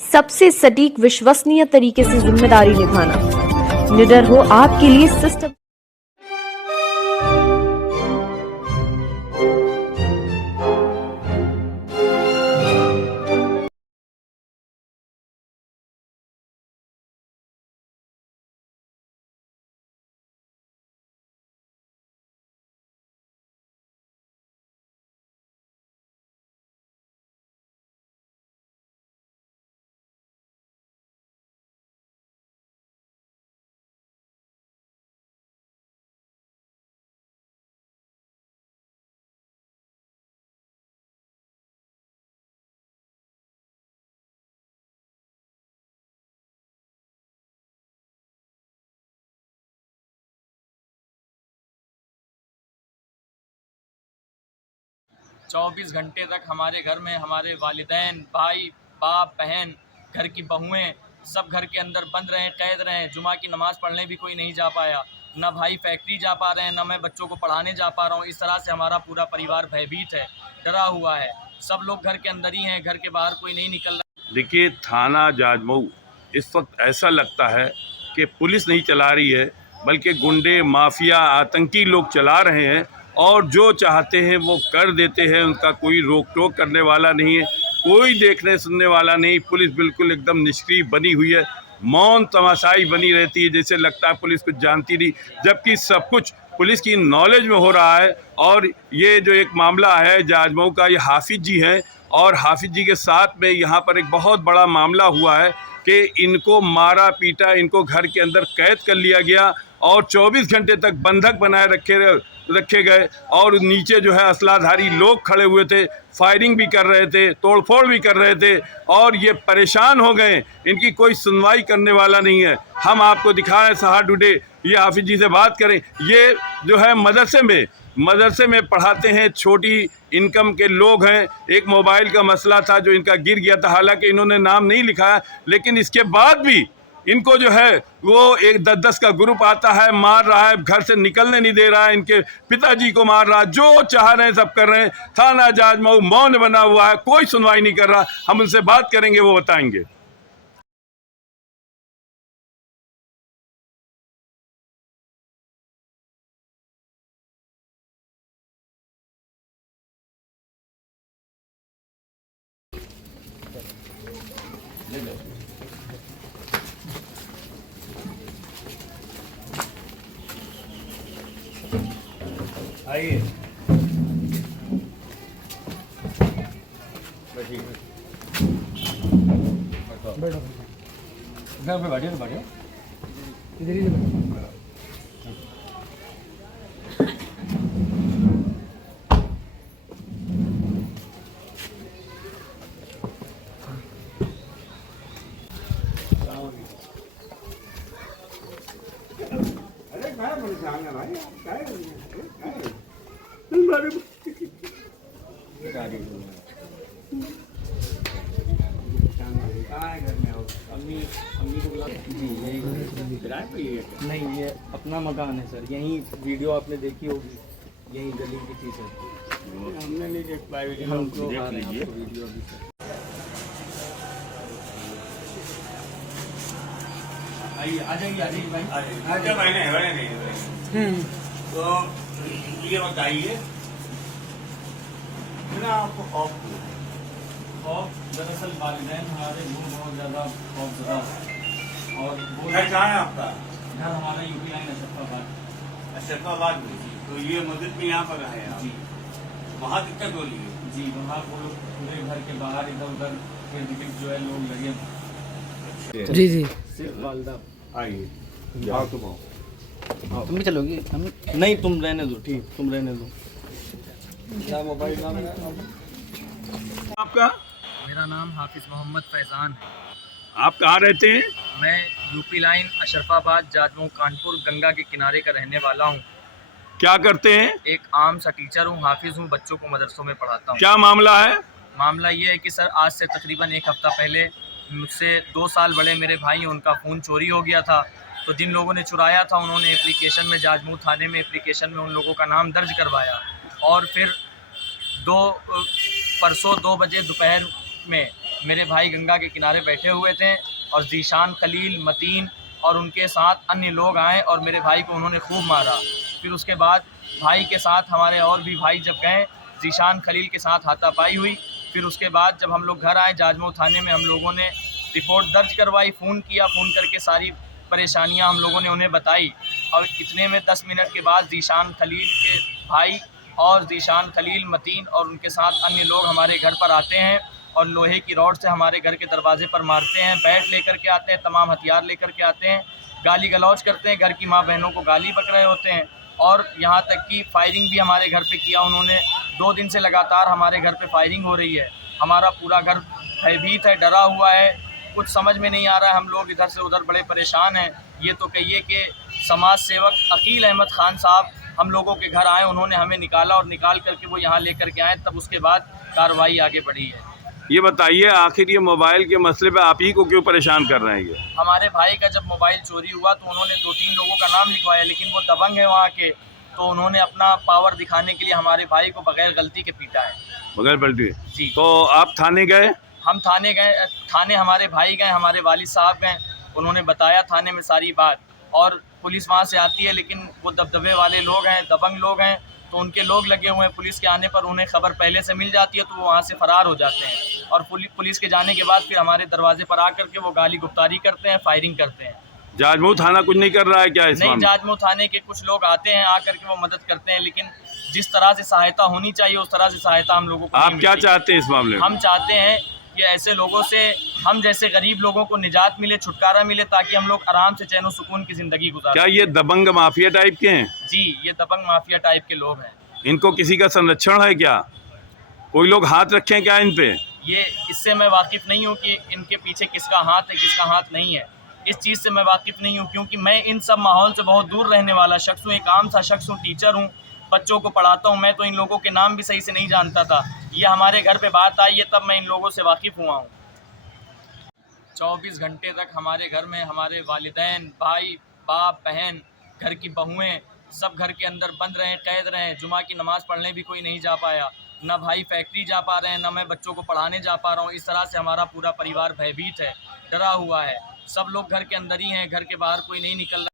सबसे सटीक विश्वसनीय तरीके से जिम्मेदारी निभाना। निडर हो आपके लिए सिस्टम। चौबीस घंटे तक हमारे घर में हमारे वालिदैन, भाई, बाप, बहन, घर की बहुएं सब घर के अंदर बंद रहे, कैद रहे। जुमा की नमाज़ पढ़ने भी कोई नहीं जा पाया। ना भाई फैक्ट्री जा पा रहे हैं, ना मैं बच्चों को पढ़ाने जा पा रहा हूँ। इस तरह से हमारा पूरा परिवार भयभीत है, डरा हुआ है। सब लोग घर के अंदर ही हैं, घर के बाहर कोई नहीं निकल रहा। देखिए, थाना जाजमऊ इस वक्त ऐसा लगता है कि पुलिस नहीं चला रही है, बल्कि गुंडे, माफिया, आतंकी लोग चला रहे हैं और जो चाहते हैं वो कर देते हैं। उनका कोई रोक टोक करने वाला नहीं है, कोई देखने सुनने वाला नहीं। पुलिस बिल्कुल एकदम निष्क्रिय बनी हुई है, मौन तमाशाई बनी रहती है, जैसे लगता है पुलिस कुछ जानती नहीं, जबकि सब कुछ पुलिस की नॉलेज में हो रहा है। और ये जो एक मामला है जाजमऊ का, ये हाफिज जी हैं और हाफिज जी के साथ में यहाँ पर एक बहुत बड़ा मामला हुआ है कि इनको मारा पीटा, इनको घर के अंदर कैद कर लिया गया और 24 घंटे तक बंधक बनाए रखे गए। और नीचे जो है असलाधारी लोग खड़े हुए थे, फायरिंग भी कर रहे थे, तोड़फोड़ भी कर रहे थे और ये परेशान हो गए। इनकी कोई सुनवाई करने वाला नहीं है। हम आपको दिखा रहे हैं सहार टुडे, ये हाफिज जी से बात करें। ये जो है मदरसे में पढ़ाते हैं, छोटी इनकम के लोग हैं। एक मोबाइल का मसला था जो इनका गिर गया था, हालांकि इन्होंने नाम नहीं लिखा, लेकिन इसके बाद भी इनको जो है वो एक 10-10 का ग्रुप आता है, मार रहा है, घर से निकलने नहीं दे रहा है, इनके पिताजी को मार रहा है। जो चाह रहे हैं सब कर रहे हैं। थाना जाजमऊ मौन बना हुआ है, कोई सुनवाई नहीं कर रहा। हम उनसे बात करेंगे, वो बताएंगे। आइए, बैठिए, बैठो, घर पे बैठिए, तो बैठिए, इधर ही बैठो। अरे मैं परेशान है भाई, आप क्या है? अम्मी को बुला जी, यही किराए पे ही है? नहीं, ये अपना मकान है सर। यहीं वीडियो आपने देखी होगी, यहीं गली की चीज़ है। हमने नहीं देख पाए वीडियो, हमको देख लीजिए वीडियो अभी सर। आइए, आ जाइए भाई, आ जाइए भाई। नहीं तो ये बताइए ना, आपको खौफ दरअसल वालिदैन हमारे वो बहुत ज़्यादा खौफजदा है। और वो घर कहाँ है आपका? घर हमारा यूपी लाइन अशरफाबाद में। तो ये मदद में यहाँ पर आए आप जी? वहाँ दिक्कत हो रही है जी? वहाँ वो लोग पूरे घर के बाहर इधर उधर जो है लोग लगे जी जी। सिर्फ वालदा आइए, आओ तुम आओ। तुम भी चलोगी? नहीं, तुम रहने दो, ठीक, तुम रहने दो। क्या मोबाइल नाम है आपका? मेरा नाम हाफिज मोहम्मद फैज़ान है। आप कहाँ रहते हैं? मैं यूपी लाइन अशरफाबाद जाजमऊ कानपुर गंगा के किनारे का रहने वाला हूँ। क्या करते हैं? एक आम सा टीचर हूँ, हाफिज हूँ, बच्चों को मदरसों में पढ़ाता हूँ। क्या मामला है? मामला ये है कि सर आज से तकरीबन एक हफ्ता पहले मुझसे 2 साल बड़े मेरे भाई हैं, उनका फ़ोन चोरी हो गया था। तो जिन लोगों ने चुराया था उन्होंने एप्लीकेशन में, जाजमऊ थाने में एप्लीकेशन में उन लोगों का नाम दर्ज करवाया और फिर परसों 2 बजे दोपहर में मेरे भाई गंगा के किनारे बैठे हुए थे और जीशान खलील, मतीन और उनके साथ अन्य लोग आए और मेरे भाई को उन्होंने खूब मारा। फिर उसके बाद भाई के साथ हमारे और भी भाई जब गए, जीशान खलील के साथ हाथापाई हुई। फिर उसके बाद जब हम लोग घर आए, जाजमऊ थाने में हम लोगों ने रिपोर्ट दर्ज करवाई, फ़ोन किया, फ़ोन करके सारी परेशानियां हम लोगों ने उन्हें बताई। और इतने में 10 मिनट के बाद जीशान खलील के भाई और जीशान खलील, मतीन और उनके साथ अन्य लोग हमारे घर पर आते हैं और लोहे की रॉड से हमारे घर के दरवाजे पर मारते हैं, बैट लेकर के आते हैं, तमाम हथियार लेकर के आते हैं, गाली गलौज करते हैं, घर की माँ बहनों को गाली बक रहे होते हैं और यहाँ तक कि फायरिंग भी हमारे घर पे किया उन्होंने। 2 दिन से लगातार हमारे घर पे फायरिंग हो रही है। हमारा पूरा घर भयभीत है, डरा हुआ है, कुछ समझ में नहीं आ रहा है। हम लोग इधर से उधर बड़े परेशान हैं। ये तो कहिए कि समाज सेवक अकील अहमद खान साहब हम लोगों के घर आए, उन्होंने हमें निकाला और निकाल करके वो यहाँ लेकर के आए, तब उसके बाद कार्रवाई आगे बढ़ी है। ये बताइए, आखिर ये मोबाइल के मसले पे आप ही को क्यों परेशान कर रहे हैं? ये हमारे भाई का जब मोबाइल चोरी हुआ तो उन्होंने 2-3 लोगों का नाम लिखवाया, लेकिन वो दबंग है वहाँ के, तो उन्होंने अपना पावर दिखाने के लिए हमारे भाई को बगैर गलती के पीटा है। बगैर पलटी? जी। तो आप थाने गए? हम थाने गए, थाने हमारे भाई गए, हमारे वालिद साहब गए, उन्होंने बताया थाने में सारी बात और पुलिस वहाँ से आती है, लेकिन वो दबदबे वाले लोग हैं, दबंग लोग हैं, तो उनके लोग लगे हुए हैं। पुलिस के आने पर उन्हें खबर पहले से मिल जाती है तो वो वहाँ से फरार हो जाते हैं और पुलिस के जाने के बाद फिर हमारे दरवाजे पर आकर के वो गाली गुफ्तारी करते हैं, फायरिंग करते हैं। जाजमऊ थाना कुछ नहीं कर रहा है क्या इस नहीं, मामले? जाजमऊ थाने के कुछ लोग आते हैं, आकर के वो मदद करते हैं, लेकिन जिस तरह से सहायता होनी चाहिए उस तरह से सहायता हम लोगों को आप नहीं क्या मिलती। चाहते हैं इस मामले में? हम चाहते हैं कि ऐसे लोगों से हम जैसे गरीब लोगों को निजात मिले, छुटकारा मिले, ताकि हम लोग आराम से चैन और सुकून की ज़िंदगी गुजारें। क्या ये दबंग माफिया टाइप के हैं? जी, ये दबंग माफिया टाइप के लोग हैं। इनको किसी का संरक्षण है क्या? कोई लोग हाथ रखें क्या इन पे? ये इससे मैं वाकिफ़ नहीं हूँ कि इनके पीछे किसका हाथ है, किसका हाथ नहीं है। इस चीज़ से मैं वाकिफ़ नहीं हूँ, क्योंकि मैं इन सब माहौल से बहुत दूर रहने वाला शख्स हूँ, एक आम सा शख्स हूँ, टीचर हूँ, बच्चों को पढ़ाता हूँ। मैं तो इन लोगों के नाम भी सही से नहीं जानता था। ये हमारे घर पे बात आई है तब मैं इन लोगों से वाकिफ़ हुआ हूँ। 24 घंटे तक हमारे घर में हमारे वालिदैन, भाई, बाप, बहन, घर की बहुएं सब घर के अंदर बंद रहे, कैद रहे। जुमा की नमाज़ पढ़ने भी कोई नहीं जा पाया, ना भाई फैक्ट्री जा पा रहे हैं, ना मैं बच्चों को पढ़ाने जा पा रहा हूँ। इस तरह से हमारा पूरा परिवार भयभीत है, डरा हुआ है। सब लोग घर के अंदर ही हैं, घर के बाहर कोई नहीं निकल रहा।